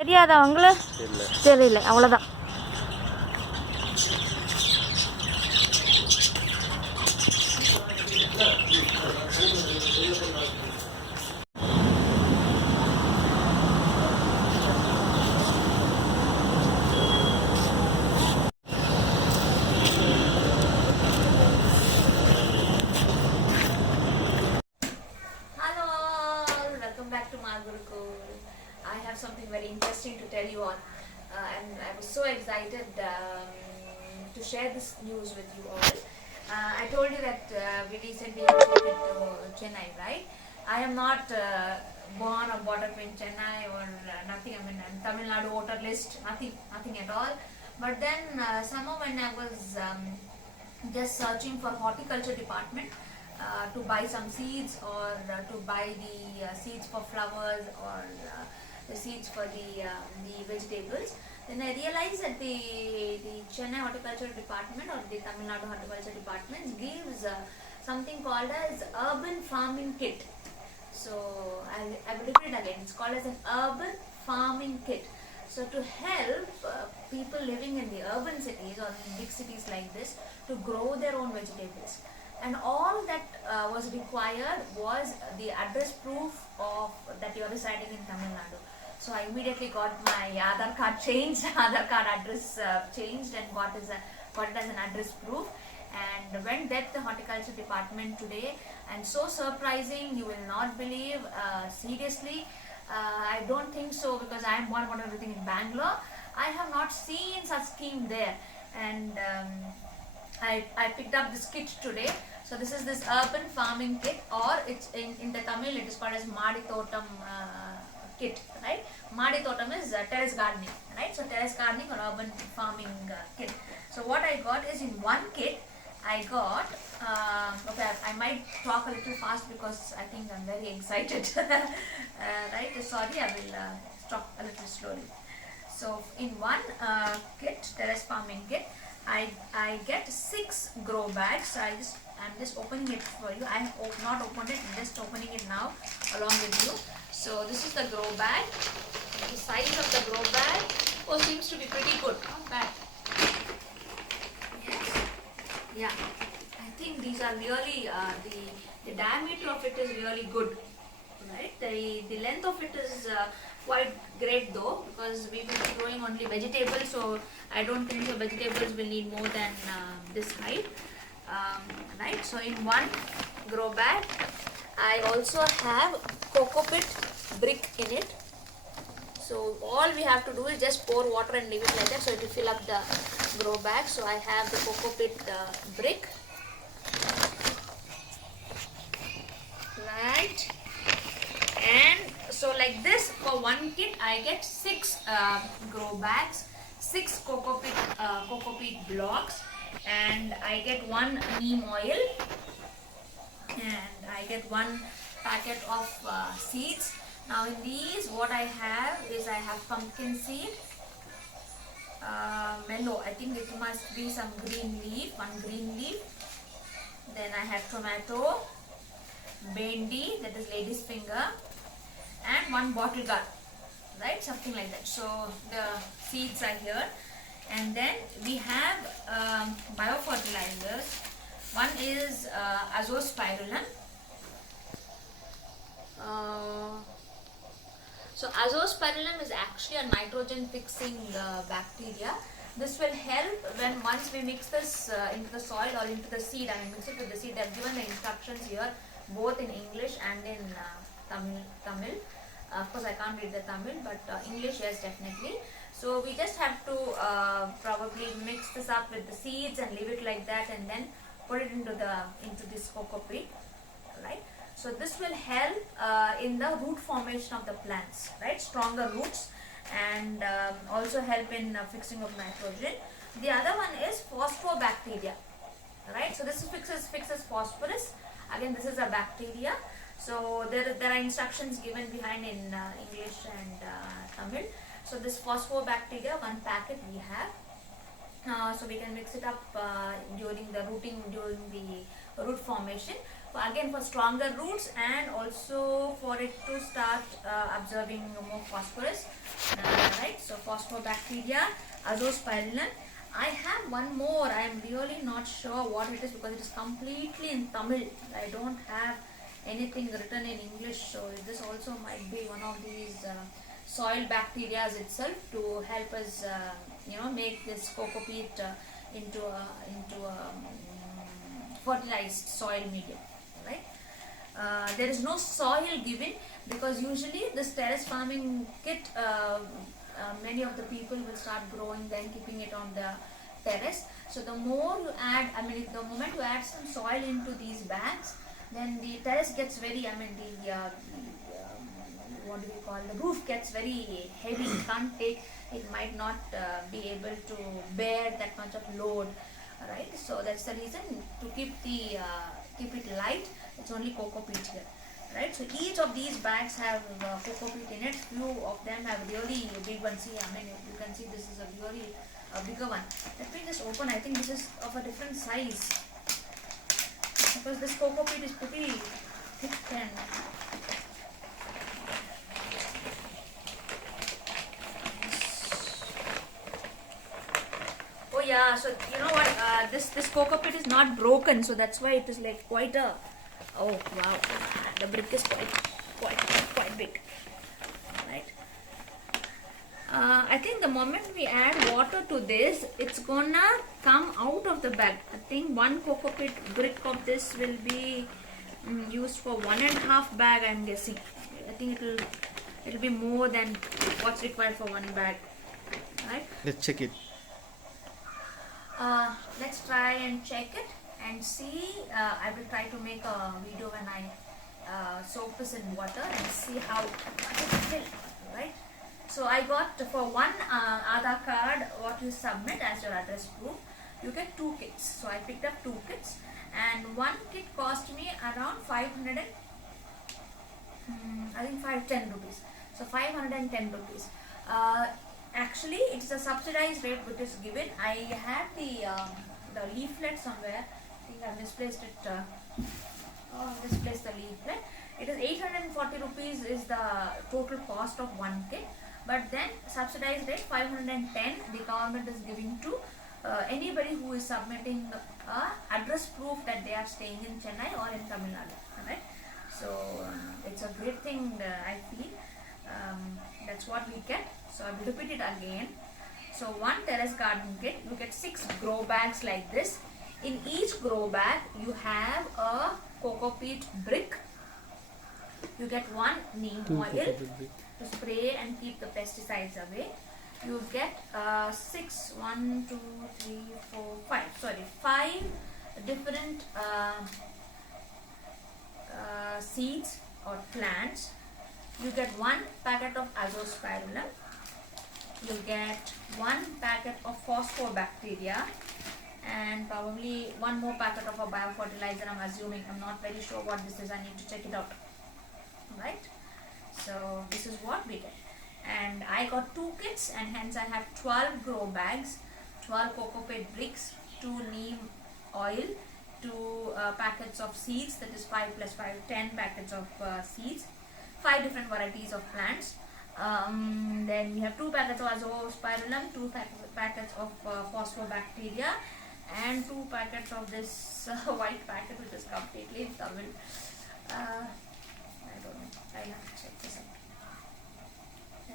தெரியாதா அவங்கள? தெரியல, அவ்வளோதான். I have something very interesting to tell you on, and I was so excited to share this news with you all. I told you that we recently visited to Chennai, right? I am not born or brought up in Chennai or nothing. I mean, I'm Tamil Nadu voter list, nothing at all. But then somehow when I was just searching for horticulture department to buy some seeds or to buy the seeds for flowers or the seeds for the vegetables, then I realized that the Chennai Horticulture Department or the Tamil Nadu Horticulture Department gives something called as urban farming kit. So I will repeat it again. It's called as an urban farming kit. So to help people living in the urban cities or in big cities like this to grow their own vegetables. And all that was required was the address proof of that you are residing in Tamil Nadu. So I immediately got my Aadhaar card changed, Aadhaar card address changed, and got it as an address proof. And went there to the horticulture department today, and so surprising, you will not believe. Seriously, I don't think so, because I am born and everything in Bangalore. I have not seen such scheme there, and I picked up this kit today. So this is this urban farming kit, or it's in the Tamil it is called as Madi Thotam kit, right? Madi Thotam is terrace gardening, right? So terrace gardening or urban farming kit. So what I got is, in one kit I got, okay, I might talk a little fast because I think I'm very excited, right? Sorry, I will talk a little slowly. So in one kit, terrace farming kit, I get 6 grow bags. I'm just opening it for you. I have not opened it, I'm just opening it now along with you. So this is the grow bag. The size of the grow bag seems to be pretty good, not bad. Yes, yeah. I think these are really the diameter of it is really good, right? The length of it is quite great though, because we will be growing only vegetables, so I don't think so vegetables will need more than this height, right? So in one grow bag I also have coco pit brick in it. So all we have to do is just pour water and leave it like that, so it will fill up the grow bag. So I have the coco pit brick, right? And so like this, for one kit I get 6 grow bags, 6 coco peat blocks, and I get 1 neem oil, and I get 1 packet of seeds. Now in these, what I have is, I have pumpkin seed, mellow, I think it must be some green leaf, 1 green leaf. Then I have tomato, bendi, that is lady's finger, and 1 bottle gourd, right? Something like that. So the seeds are here. And then we have biofertilizers. One is azospirillum. So azospirillum is actually a nitrogen fixing bacteria. This will help when once we mix this into the soil or into the seed, I mean mix it with the seed. They have given the instructions here both in English and in Tamil. Of course I can't read the Tamil, but English, yes, definitely. So we just have to probably mix this up with the seeds and leave it like that, and then put it into this coco peat, right? So this will help in the root formation of the plants, right? Stronger roots, and also help in fixing of nitrogen. The other one is phosphobacteria, right? So this fixes phosphorus. Again, this is a bacteria. So there are instructions given behind in English and Tamil. So this phosphobacteria, 1 packet we have. So we can mix it up during the rooting, during the root formation. Again, for stronger roots, and also for it to start absorbing more phosphorus. phosphobacteria, azospirillum. I have one more. I am really not sure what it is because it is completely in Tamil. I don't have anything written in English, so this also might be one of these soil bacteria itself to help us, make this coco peat into a fertilized soil medium, right? There is no soil given because usually this terrace farming kit, many of the people will start growing, then keeping it on the terrace. So the more you add, the moment you add some soil into these bags, then the terrace gets very, what do we call, the roof gets very heavy. It can't take, it might not be able to bear that much of load, right? So that's the reason to keep it light. It's only coco peat here, right? So each of these bags have coco peat in it. Few of them have really big ones. See, you can see this is a really bigger one. Let me just open. I think this is of a different size because this coco peat is pretty thick and oh yeah. So you know what? This coco peat is not broken, so that's why it is like quite a. Oh wow, the brick is quite big, right? I think the moment we add water to this, it's gonna come out of the bag. I think one coco peat brick of this will be used for 1.5 bag. I'm guessing. I think it'll be more than what's required for one bag, right? Let's check it. Let's try and check it and see. I will try to make a video when I soak this in water and see how it will fill, right? So I got for one Aadhaar card, what you submit as your address proof, you get 2 kits. So I picked up 2 kits, and one kit cost me around 510 rupees. So 510 rupees. Actually, it's a subsidized rate which is given. I had the leaflet somewhere. I think I misplaced it. Misplaced the leaflet. It is 840 rupees is the total cost of one kit. But then subsidized rate 510 the government is giving to anybody who is submitting address proof that they are staying in Chennai or in Tamil Nadu. Right? So it's a great thing, I feel. That's what we get. So I will repeat it again. So one terrace garden kit, you get 6 grow bags like this. In each grow bag you have a coco peat brick. You get 1 neem oil to spray and keep the pesticides away. You get 5 different seeds or plants. You get 1 packet of azospirillum. You get 1 packet of phosphobacteria and probably 1 more packet of a biofertilizer. I'm assuming, I'm not very sure what this is. I need to check it out. Right? So this is what we get. And I got 2 kits, and hence I have 12 grow bags, 12 coco peat bricks, 2 neem oil, 2 packets of seeds, that is 5 plus 5, 10 packets of seeds, 5 different varieties of plants. Then we have 2 packets of azospirillum, 2 packets of phosphobacteria, and 2 packets of this white packet which is completely Tamil. I don't know. I'll have to check this out.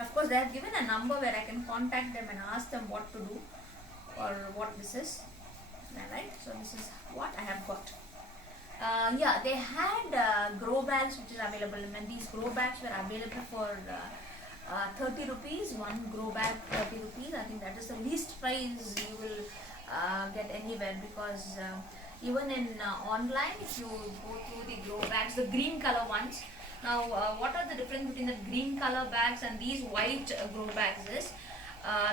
Of course, they have given a number where I can contact them and ask them what to do or what this is. Right? So this is what I have got. Yeah, they had grow bags which is available, and these grow bags were available for 30 rupees. 1 grow bag 30 rupees. I think that is the least price you will get anywhere, because even in online, if you go through the grow bags, the green color ones. Now, what are the difference between the green color bags and these white grow bags is,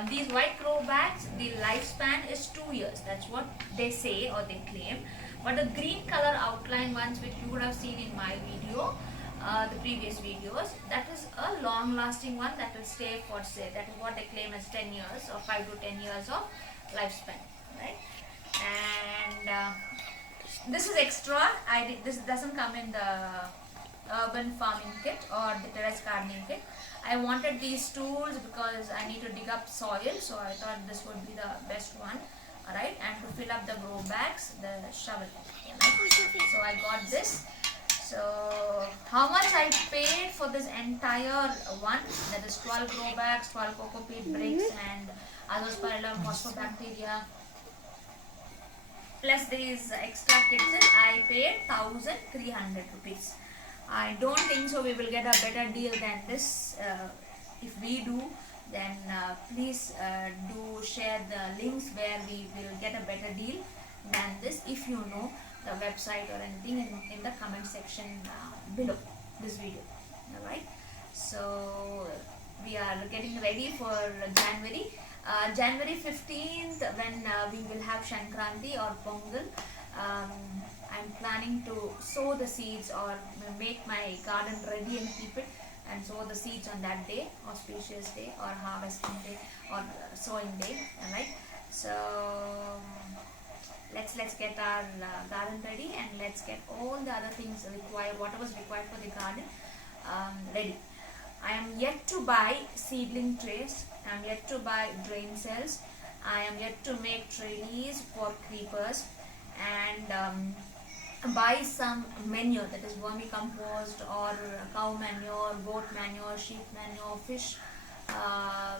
these white grow bags, the lifespan is 2 years. That's what they say or they claim. But the green color outline ones, which you would have seen in my video, the previous videos, that is a long lasting one that will stay for, say, that is what they claim as 10 years or 5 to 10 years of lifespan, right? And this is extra. This doesn't come in the urban farming kit or the terrace gardening kit. I wanted these tools because I need to dig up soil, so I thought this would be the best one. Alright, and to fill up the grow bags, the shovel. Right? So I got this. So how much I paid for this entire one, that is 12 grow bags, 12 cocoa peat bricks and Azospirillum phosphobacteria plus these extra kits, I paid 1300 rupees. I don't think so we will get a better deal than this. If we do, then please do share the links where we will get a better deal than this. If you know the website or anything, in the comment section below this video. Alright, so we are getting ready for January. January 15th, when we will have Shankranti or Pongal. I'm planning to sow the seeds or make my garden ready and keep it and sow the seeds on that day, auspicious day or harvesting day or sowing day. Alright, so let's get our garden ready, and let's get all the other things required, whatever is required for the garden ready. I am yet to buy seedling trays, I am yet to buy drain cells, I am yet to make trellis for creepers, and buy some manure, that is vermicompost or cow manure, goat manure, sheep manure, fish.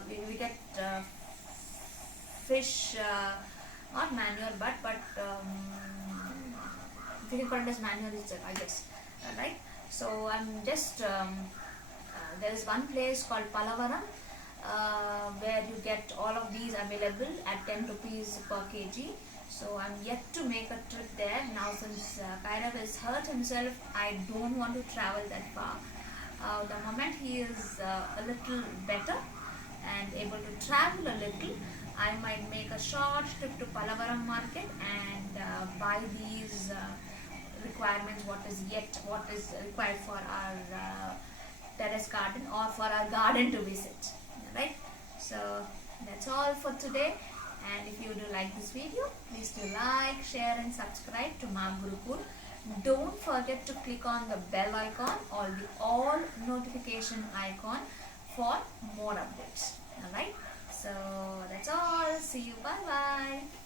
We get fish, not manure, but we can call it as manure, I guess. Right? So I'm just there is one place called Palavaram where you get all of these available at 10 rupees per kg. So I'm yet to make a trip there. Now since Kairav is hurt himself, I don't want to travel that far. The moment he is a little better and able to travel a little, I might make a short trip to Palavaram market and buy these requirements, what is required for our terrace garden or for our garden to visit. Right? So that's all for today. And if you do like this video, please do like, share and subscribe to Maa Gurukul. Don't forget to click on the bell icon or the all notification icon for more updates. Alright, so that's all. See you. Bye bye.